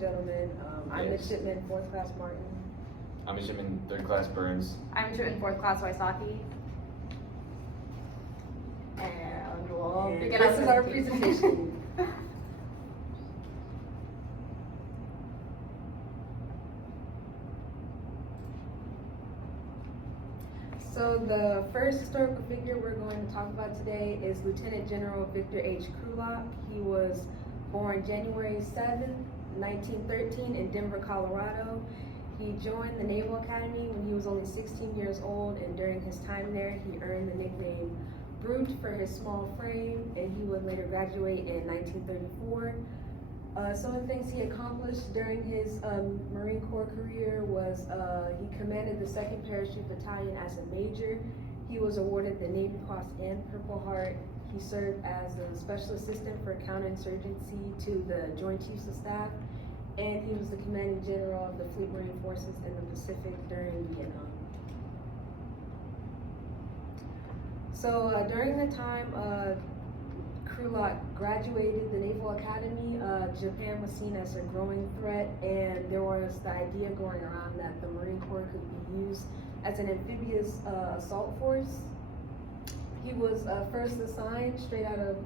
gentlemen. I'm Yes. midshipman, 4th class Martin. I'm midshipman, 3rd class Burns. I'm midshipman, 4th class Waisaki. And we'll And begin this is our presentation. So the first historical figure we're going to talk about today is Lieutenant General Victor H. Krulak. He was born January 7, 1913 in Denver, Colorado. He joined the Naval Academy when he was only 16 years old, and during his time there, he earned the nickname Brute for his small frame, and he would later graduate in 1934. Some of the things he accomplished during his Marine Corps career was he commanded the 2nd Parachute Battalion as a major. He was awarded the Navy Cross and Purple Heart. He served as a special assistant for counterinsurgency to the Joint Chiefs of Staff, and he was the commanding general of the Fleet Marine Forces in the Pacific during Vietnam. So during the time Krulak graduated the Naval Academy, Japan was seen as a growing threat, and there was the idea going around that the Marine Corps could be used as an amphibious assault force. He was first assigned straight out of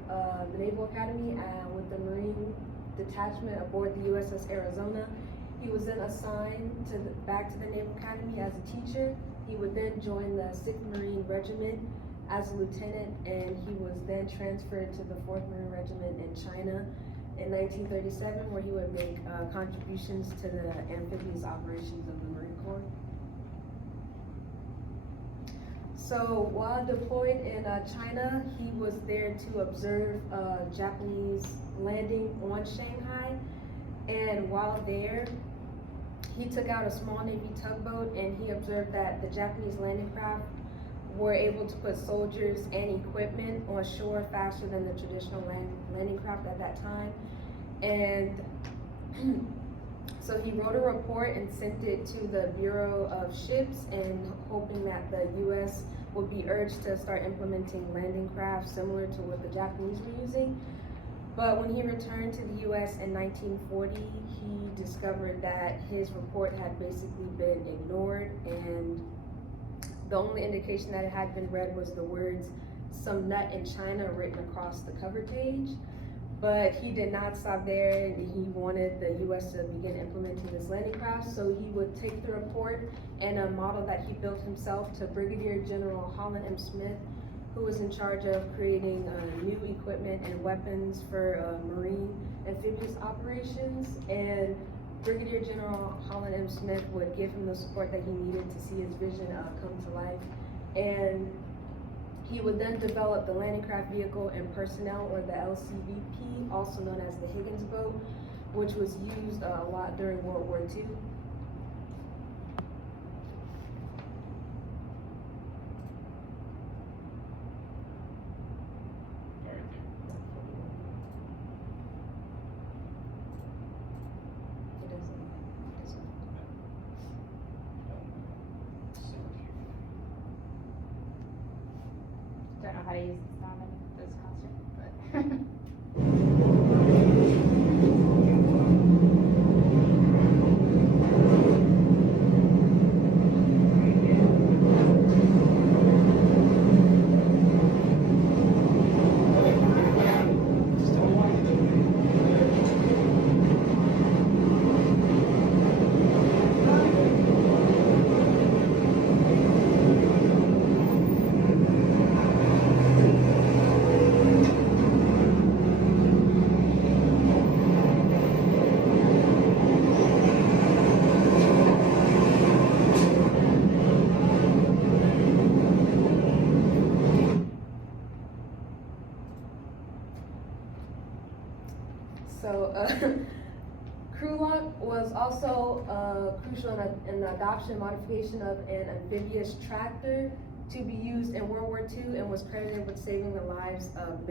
the Naval Academy with the Marine detachment aboard the USS Arizona. He was then assigned back to the Naval Academy as a teacher. He would then join the 6th Marine Regiment as a lieutenant, and he was then transferred to the 4th Marine Regiment in China in 1937, where he would make contributions to the amphibious operations of the Marine Corps. So while deployed in China, he was there to observe Japanese landing on Shanghai, and while there, he took out a small Navy tugboat, and he observed that the Japanese landing craft were able to put soldiers and equipment on shore faster than the traditional landing craft at that time. And so he wrote a report and sent it to the Bureau of Ships, and hoping that the U.S. would be urged to start implementing landing craft similar to what the Japanese were using. But when he returned to the U.S. in 1940, he discovered that his report had basically been ignored, and the only indication that it had been read was the words "some nut in China" written across the cover page. But he did not stop there, and he wanted the U.S. to begin implementing this landing craft. So he would take the report and a model that he built himself to Brigadier General Holland M. Smith, who was in charge of creating new equipment and weapons for Marine amphibious operations. And Brigadier General Holland M. Smith would give him the support that he needed to see his vision come to life. And he would then develop the Landing Craft Vehicle and Personnel, or the LCVP, also known as the Higgins boat, which was used a lot during World War II. Don't know how to use this now in this costume, but So Krulak was also crucial in the adoption and modification of an amphibious tractor to be used in World War II, and was credited with saving the lives of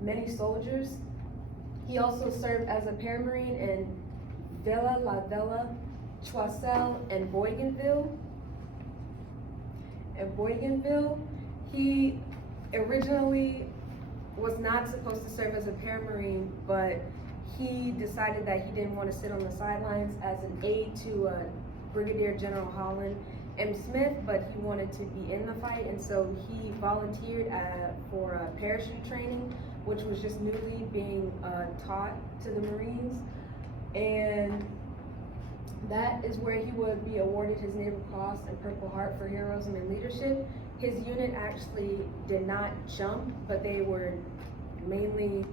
many soldiers. He also served as a paramarine in Villa La Vella, Choiseul, and Bougainville. He originally was not supposed to serve as a paramarine, but he decided that he didn't want to sit on the sidelines as an aide to Brigadier General Holland M. Smith, but he wanted to be in the fight, and so he volunteered for parachute training, which was just newly being taught to the Marines. And that is where he would be awarded his Naval Cross and Purple Heart for heroism and leadership. His unit actually did not jump, but they were mainly,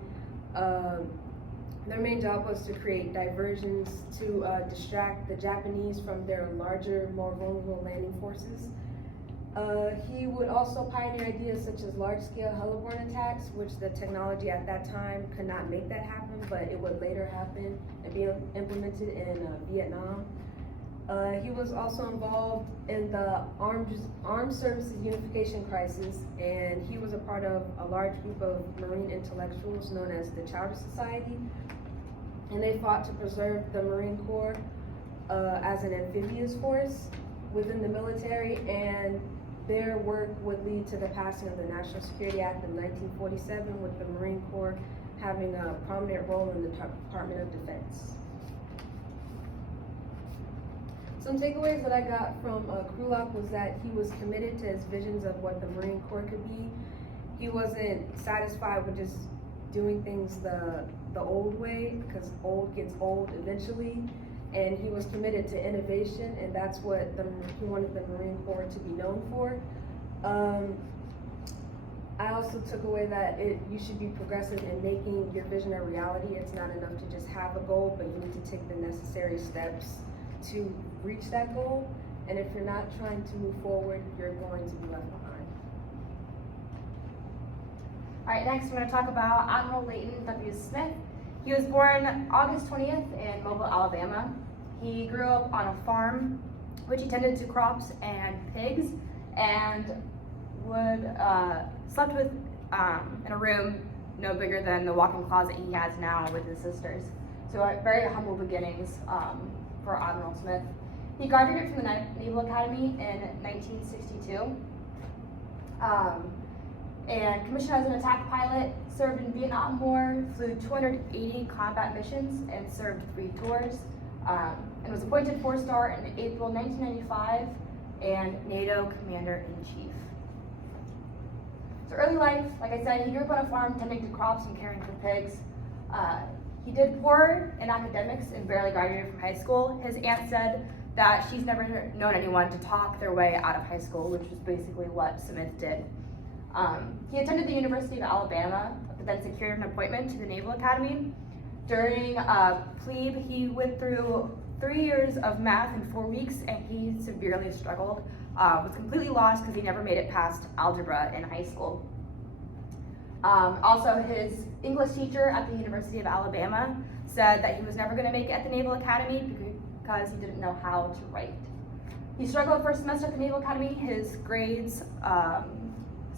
their main job was to create diversions to distract the Japanese from their larger, more vulnerable landing forces. He would also pioneer ideas such as large-scale heliborne attacks, which the technology at that time could not make that happen, but it would later happen and be implemented in Vietnam. He was also involved in the Armed Services Unification Crisis, and he was a part of a large group of Marine intellectuals known as the Chowder Society, and they fought to preserve the Marine Corps as an amphibious force within the military, and their work would lead to the passing of the National Security Act of 1947, with the Marine Corps having a prominent role in the Department of Defense. Some takeaways that I got from Krulak was that he was committed to his visions of what the Marine Corps could be. He wasn't satisfied with just doing things the old way, because old gets old eventually. And he was committed to innovation, and that's what he wanted the Marine Corps to be known for. I also took away that you should be progressive in making your vision a reality. It's not enough to just have a goal, but you need to take the necessary steps to reach that goal. And if you're not trying to move forward, you're going to be left behind. All right, next we're going to talk about Admiral Leighton W. Smith. He was born August 20th in Mobile, Alabama. He grew up on a farm, which he tended to crops and pigs, and would slept with in a room no bigger than the walk-in closet he has now with his sisters. So very humble beginnings for Admiral Smith. He graduated from the Naval Academy in 1962. And commissioned as an attack pilot, served in Vietnam War, flew 280 combat missions, and served 3 tours, and was appointed 4-star in April 1995, and NATO Commander-in-Chief. So early life, like I said, he grew up on a farm tending to crops and caring for pigs. He did poor in academics and barely graduated from high school. His aunt said that she's never known anyone to talk their way out of high school, which was basically what Smith did. He attended the University of Alabama, but then secured an appointment to the Naval Academy. During plebe, he went through 3 years of math in 4 weeks, and he severely struggled. Was completely lost because he never made it past algebra in high school. Also, his English teacher at the University of Alabama said that he was never going to make it at the Naval Academy because he didn't know how to write. He struggled first semester at the Naval Academy. His grades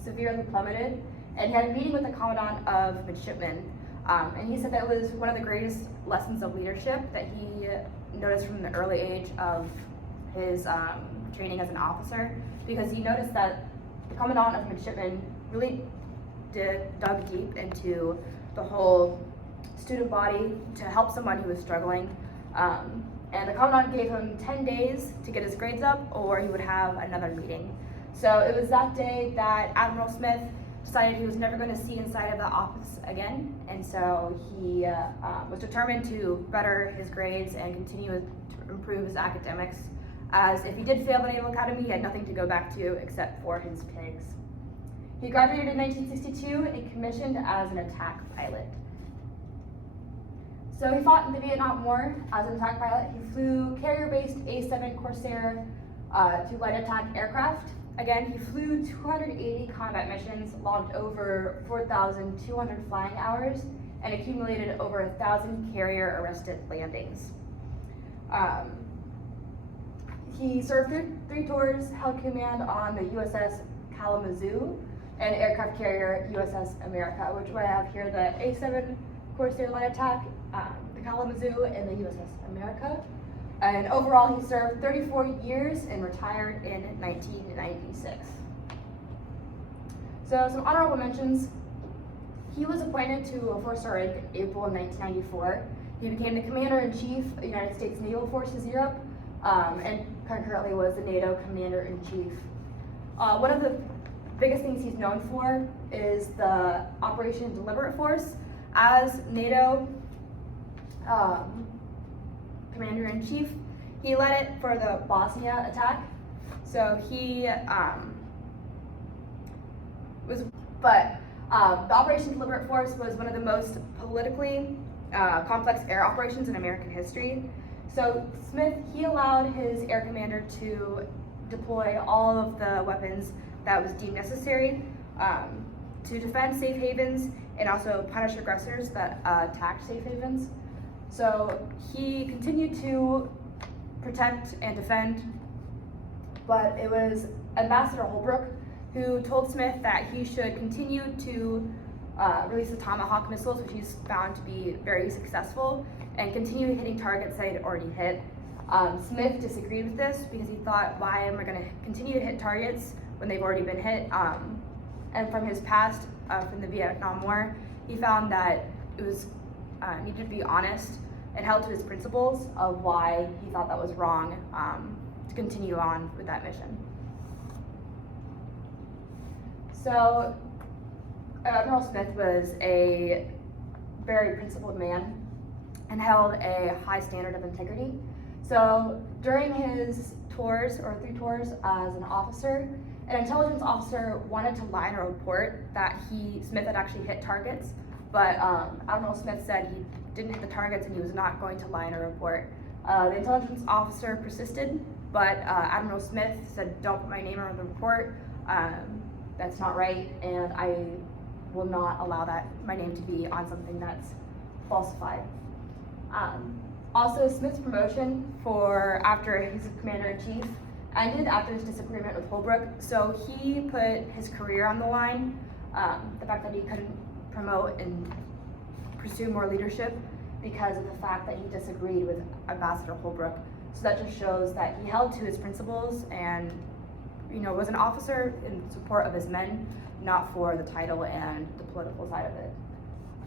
severely plummeted, and he had a meeting with the commandant of midshipmen, and he said that was one of the greatest lessons of leadership that he noticed from the early age of his training as an officer, because he noticed that the commandant of midshipmen really dug deep into the whole student body to help someone who was struggling, and the commandant gave him 10 days to get his grades up, or he would have another meeting. So it was that day that Admiral Smith decided he was never going to see inside of the office again, and so he was determined to better his grades and continue to improve his academics, as if he did fail the Naval Academy, he had nothing to go back to except for his pigs. He graduated in 1962 and commissioned as an attack pilot. So he fought in the Vietnam War as an attack pilot. He flew carrier-based A-7 Corsair to light attack aircraft. Again, he flew 280 combat missions, logged over 4,200 flying hours, and accumulated over 1,000 carrier-arrested landings. He served 3 tours, held command on the USS Kalamazoo and aircraft carrier USS America, which I have here, the A-7 Corsair light attack, the Kalamazoo, and the USS America. And overall, he served 34 years and retired in 1996. So some honorable mentions. He was appointed to a 4-star rank in April of 1994. He became the Commander-in-Chief of the United States Naval Forces Europe, and concurrently was the NATO Commander-in-Chief. One of the biggest things he's known for is the Operation Deliberate Force. As NATO Commander-in-Chief, he led it for the Bosnia attack. So he the Operation Deliberate Force was one of the most politically complex air operations in American history. So Smith, he allowed his air commander to deploy all of the weapons that was deemed necessary to defend safe havens and also punish aggressors that attacked safe havens. So he continued to protect and defend, but it was Ambassador Holbrooke who told Smith that he should continue to release the Tomahawk missiles, which he's found to be very successful, and continue hitting targets that he'd already hit. Smith disagreed with this because he thought, why am I going to continue to hit targets when they've already been hit? And from his past, from the Vietnam War, he found that it was needed to be honest and held to his principles of why he thought that was wrong to continue on with that mission. So Admiral Smith was a very principled man and held a high standard of integrity. So during his tours, or 3 tours as an officer, an intelligence officer wanted to lie in a report that Smith had actually hit targets, but Admiral Smith said he didn't hit the targets and he was not going to lie in a report. The intelligence officer persisted, but Admiral Smith said, don't put my name on the report. That's not right, and I will not allow my name to be on something that's falsified. Also, Smith's promotion after he's commander-in-chief ended after his disagreement with Holbrooke, so he put his career on the line. The fact that he couldn't promote and pursue more leadership because of the fact that he disagreed with Ambassador Holbrooke. So that just shows that he held to his principles and was an officer in support of his men, not for the title and the political side of it.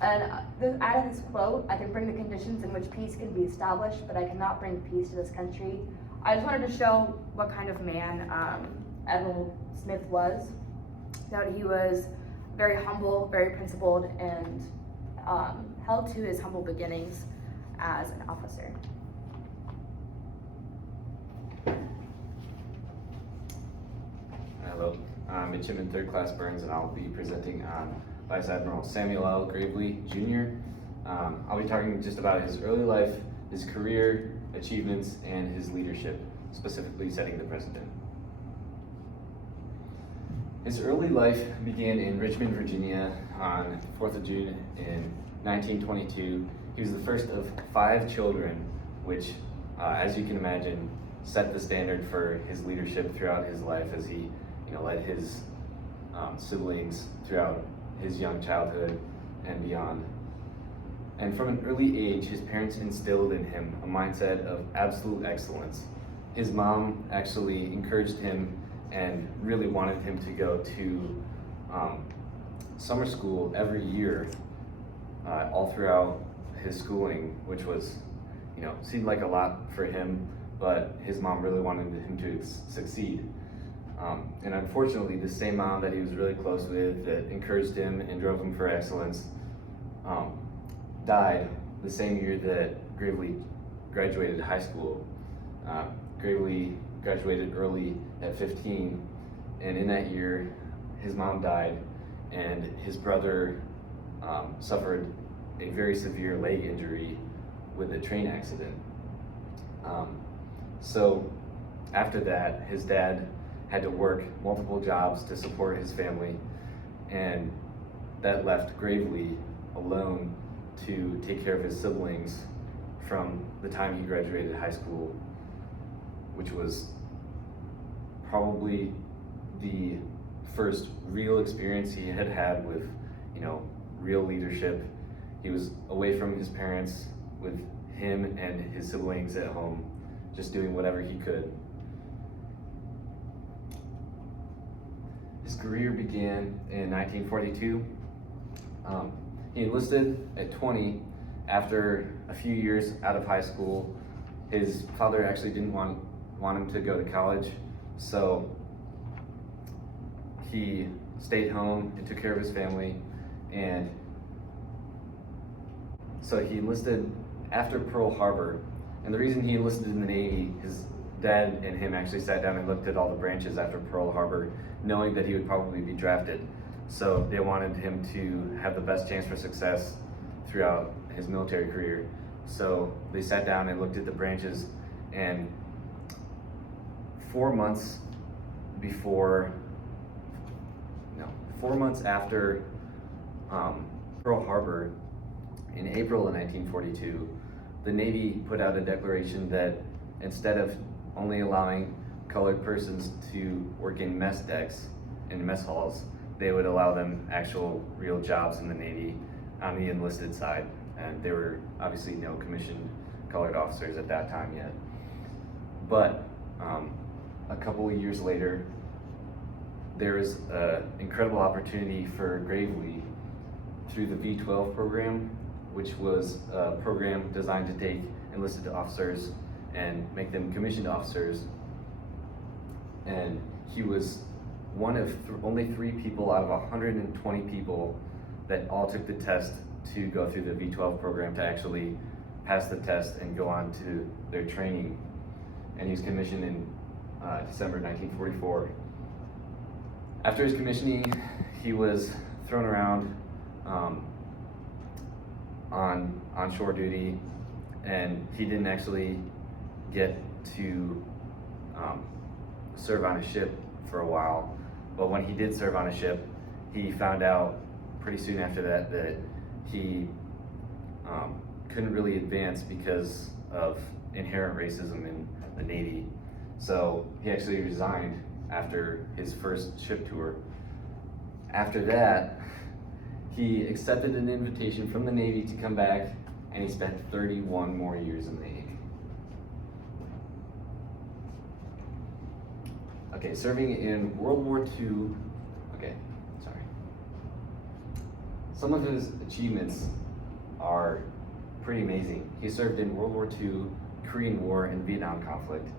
And out of this quote, I can bring the conditions in which peace can be established, but I cannot bring peace to this country. I just wanted to show what kind of man Admiral Smith was. That he was very humble, very principled, and held to his humble beginnings as an officer. Hello, I'm Midshipman 3rd Class Burns, and I'll be presenting on Vice Admiral Samuel L. Gravely, Jr. I'll be talking just about his early life, his career, achievements, and his leadership, specifically setting the precedent. His early life began in Richmond, Virginia on 4th of June in 1922. He was the first of 5 children, which, as you can imagine, set the standard for his leadership throughout his life as he led his siblings throughout his young childhood and beyond. And from an early age, his parents instilled in him a mindset of absolute excellence. His mom actually encouraged him and really wanted him to go to summer school every year, all throughout his schooling, which was, seemed like a lot for him, but his mom really wanted him to succeed. And unfortunately, the same mom that he was really close with, that encouraged him and drove him for excellence, died the same year that Gravely graduated high school. Gravely graduated early at 15, and in that year, his mom died, and his brother suffered a very severe leg injury with a train accident. So after that, his dad had to work multiple jobs to support his family, and that left Gravely alone to take care of his siblings from the time he graduated high school, which was probably the first real experience he had had with, real leadership. He was away from his parents, with him and his siblings at home, just doing whatever he could. His career began in 1942. He enlisted at 20 after a few years out of high school. His father actually didn't want him to go to college, so he stayed home and took care of his family, and so he enlisted after Pearl Harbor. And the reason he enlisted in the Navy, his dad and him actually sat down and looked at all the branches after Pearl Harbor, knowing that he would probably be drafted. So they wanted him to have the best chance for success throughout his military career. So they sat down and looked at the branches, and 4 months after Pearl Harbor, in April of 1942, the Navy put out a declaration that instead of only allowing colored persons to work in mess decks and mess halls, they would allow them actual real jobs in the Navy on the enlisted side. And there were obviously no commissioned colored officers at that time yet. But a couple of years later, there was an incredible opportunity for Gravely through the V-12 program, which was a program designed to take enlisted officers and make them commissioned officers. And he was one of only 3 people out of 120 people that all took the test to go through the V-12 program to actually pass the test and go on to their training. And he was commissioned in December 1944. After his commissioning, he was thrown around on shore duty, and he didn't actually get to serve on a ship for a while. But when he did serve on a ship, he found out pretty soon after that he couldn't really advance because of inherent racism in the Navy. So he actually resigned after his first ship tour. After that, he accepted an invitation from the Navy to come back, and he spent 31 more years in the Navy. Okay, serving in World War II. Okay, sorry. Some of his achievements are pretty amazing. He served in World War II, Korean War, and Vietnam conflict.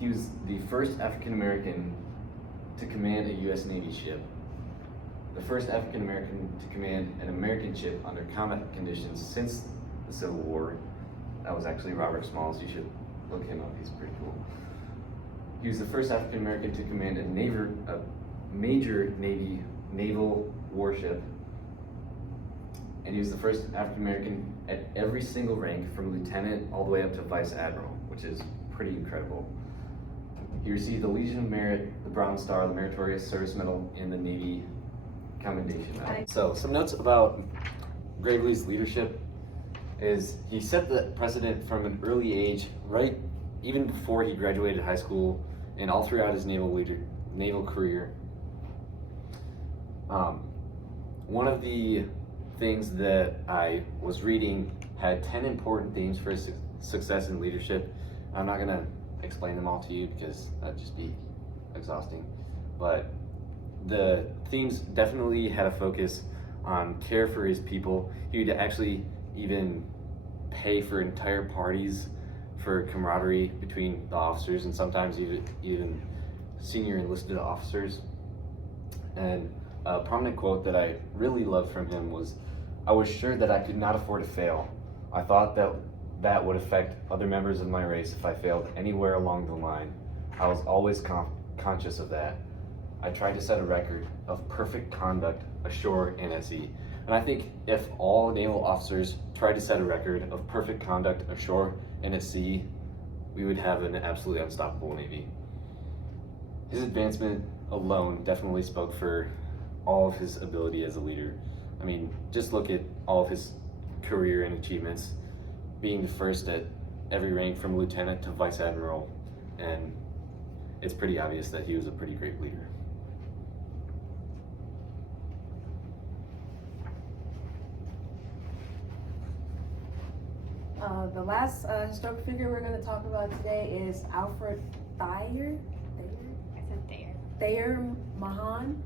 He was the first African American to command a U.S. Navy ship, the first African American to command an American ship under combat conditions since the Civil War. That was actually Robert Smalls. You should look him up, he's pretty cool. He was the first African American to command a major Navy naval warship, and he was the first African American at every single rank from lieutenant all the way up to vice admiral, which is pretty incredible. He received the Legion of Merit, the Bronze Star, the Meritorious Service Medal, and the Navy Commendation Medal. So some notes about Gravely's leadership is he set the precedent from an early age, right even before he graduated high school and all throughout his naval career. One of the things that I was reading had 10 important themes for his success in leadership. I'm not gonna explain them all to you because that'd just be exhausting, but the themes definitely had a focus on care for his people. He would actually even pay for entire parties for camaraderie between the officers, and sometimes even senior enlisted officers. And a prominent quote that I really loved from him was, "I was sure that I could not afford to fail. I thought that would affect other members of my race if I failed anywhere along the line. I was always conscious of that. I tried to set a record of perfect conduct ashore and at sea." And I think if all naval officers tried to set a record of perfect conduct ashore and at sea, we would have an absolutely unstoppable Navy. His advancement alone definitely spoke for all of his ability as a leader. I mean, just look at all of his career and achievements, being the first at every rank from lieutenant to vice admiral, and it's pretty obvious that he was a pretty great leader. The last historical figure we're going to talk about today is Alfred Thayer I said there. Thayer Mahan.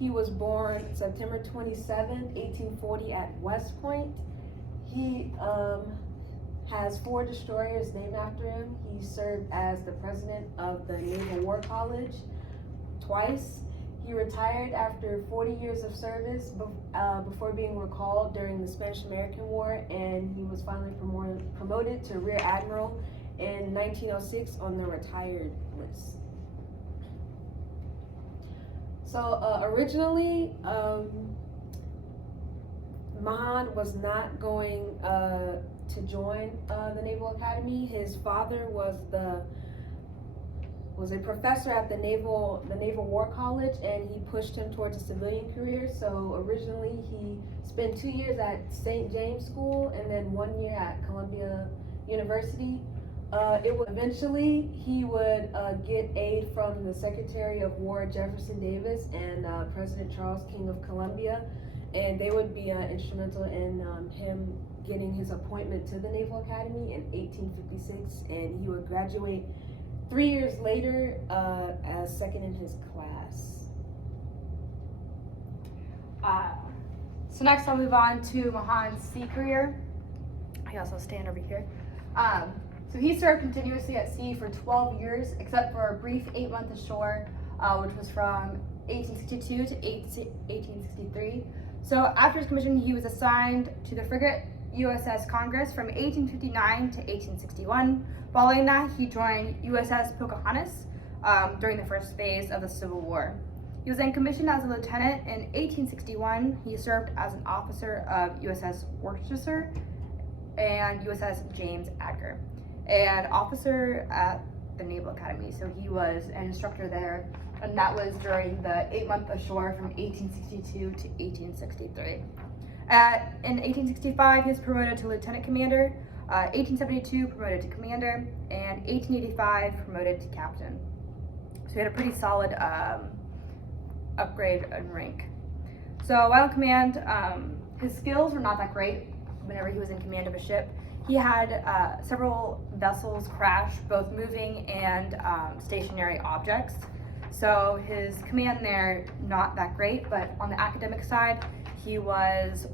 He was born September 27, 1840 at West Point. He has 4 destroyers named after him. He served as the president of the Naval War College twice. He retired after 40 years of service before being recalled during the Spanish-American War, and he was finally promoted to Rear Admiral in 1906 on the retired list. So originally, Mahan was not going to join the Naval Academy. His father was a professor at the Naval War College, and he pushed him towards a civilian career. So originally he spent 2 years at St. James School and then 1 year at Columbia University. Eventually he would get aid from the Secretary of War Jefferson Davis and President Charles, King of Columbia, and they would be instrumental in him getting his appointment to the Naval Academy in 1856, and he would graduate 3 years later as second in his class. So next I'll move on to Mahan's sea career. I also stand over here. So he served continuously at sea for 12 years, except for a brief 8-month ashore, which was from 1862 to 1863. So after his commission, he was assigned to the frigate USS Congress from 1859 to 1861. Following that, he joined USS Pocahontas during the first phase of the Civil War. He was then commissioned as a lieutenant in 1861. He served as an officer of USS Worcester and USS James Adger, and officer at the Naval Academy. So he was an instructor there, and that was during the 8-month ashore from 1862 to 1863. In 1865, he was promoted to lieutenant commander, 1872 promoted to commander, and 1885 promoted to captain. So he had a pretty solid upgrade in rank. So while in command, his skills were not that great whenever he was in command of a ship. He had several vessels crash, both moving and stationary objects. So his command there, not that great, but on the academic side, he was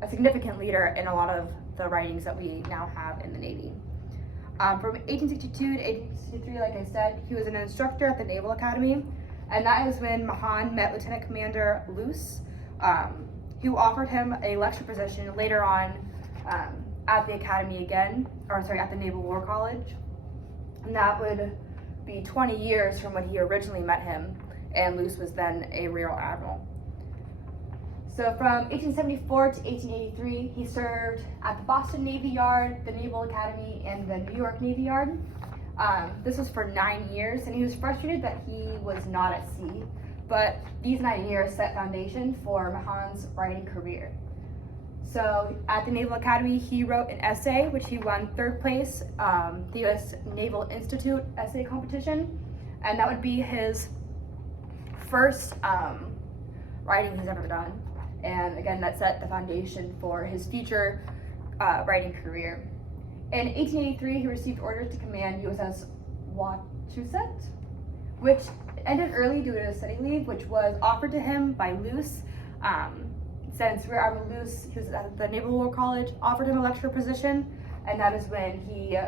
a significant leader in a lot of the writings that we now have in the Navy. From 1862 to 1863, like I said, he was an instructor at the Naval Academy, and that is when Mahan met Lieutenant Commander Luce, who offered him a lecture position later on at the Academy again, at the Naval War College. And that would be 20 years from when he originally met him, and Luce was then a Rear Admiral. So from 1874 to 1883, he served at the Boston Navy Yard, the Naval Academy, and the New York Navy Yard. This was for 9 years, and he was frustrated that he was not at sea, but these 9 years set foundation for Mahan's writing career. So at the Naval Academy, he wrote an essay, which he won 3rd place, the U.S. Naval Institute essay competition, and that would be his first writing he's ever done. And again, that set the foundation for his future writing career. In 1883, he received orders to command USS Wachusett, which ended early due to a study leave, which was offered to him by Luce. Since Rear Admiral Luce, he was at the Naval War College, offered him a lecturer position, and that is when he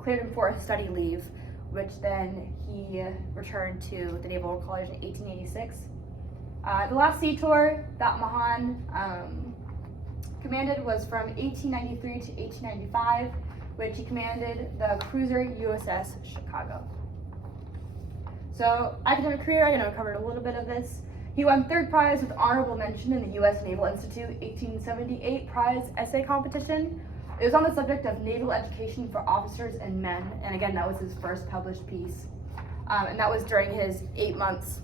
cleared him for a study leave, which then he returned to the Naval War College in 1886. The last sea tour that Mahan commanded was from 1893 to 1895, which he commanded the cruiser USS Chicago. So academic career, I covered a little bit of this. He won 3rd prize with honorable mention in the U.S. Naval Institute 1878 prize essay competition. It was on the subject of naval education for officers and men, and again, that was his first published piece. And that was during his 8 months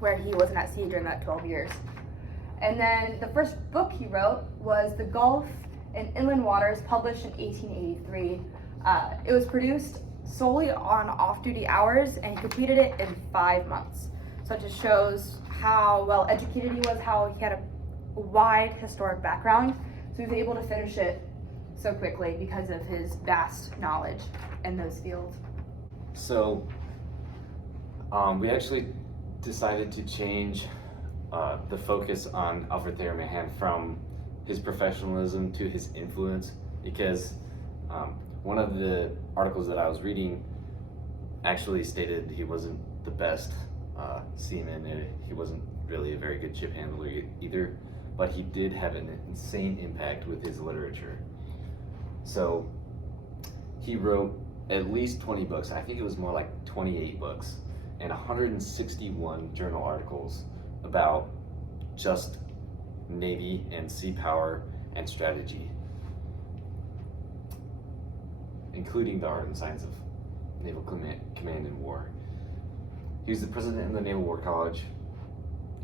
where he wasn't at sea during that 12 years. And then the first book he wrote was The Gulf and Inland Waters, published in 1883. It was produced solely on off-duty hours, and he completed it in 5 months. So it just shows how well educated he was, how he had a wide historic background, so he was able to finish it so quickly because of his vast knowledge in those fields. So We actually decided to change the focus on Alfred Thayer Mahan from his professionalism to his influence, because one of the articles that I was reading actually stated he wasn't the best seaman, and he wasn't really a very good ship handler either, but he did have an insane impact with his literature. So he wrote at least 20 books. I think it was more like 28 books and 161 journal articles about just Navy and sea power and strategy, including the art and science of naval command and war. He was the president of the Naval War College.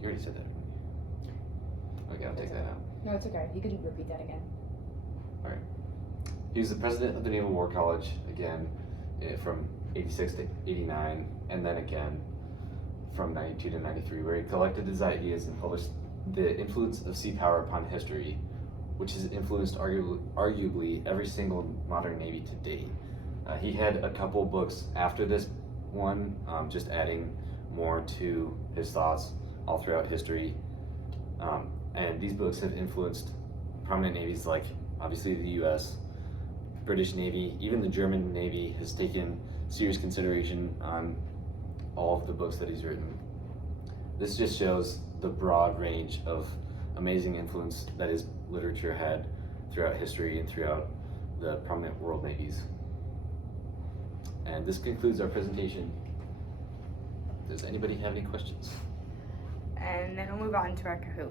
You already said that. Okay, I'll take that out. No, it's okay. You can repeat that again. All right. He was the president of the Naval War College again from 86 to 89, and then again from 92 to 93, where he collected his ideas and published The Influence of Sea Power Upon History, which has influenced arguably every single modern Navy to date. He had a couple books after this one, just adding more to his thoughts all throughout history. And these books have influenced prominent navies like, obviously, the US, British Navy, even the German Navy has taken serious consideration on all of the books that he's written. This just shows the broad range of amazing influence that his literature had throughout history and throughout the prominent world navies. And this concludes our presentation. Does anybody have any questions? And then we'll move on to our Kahoot.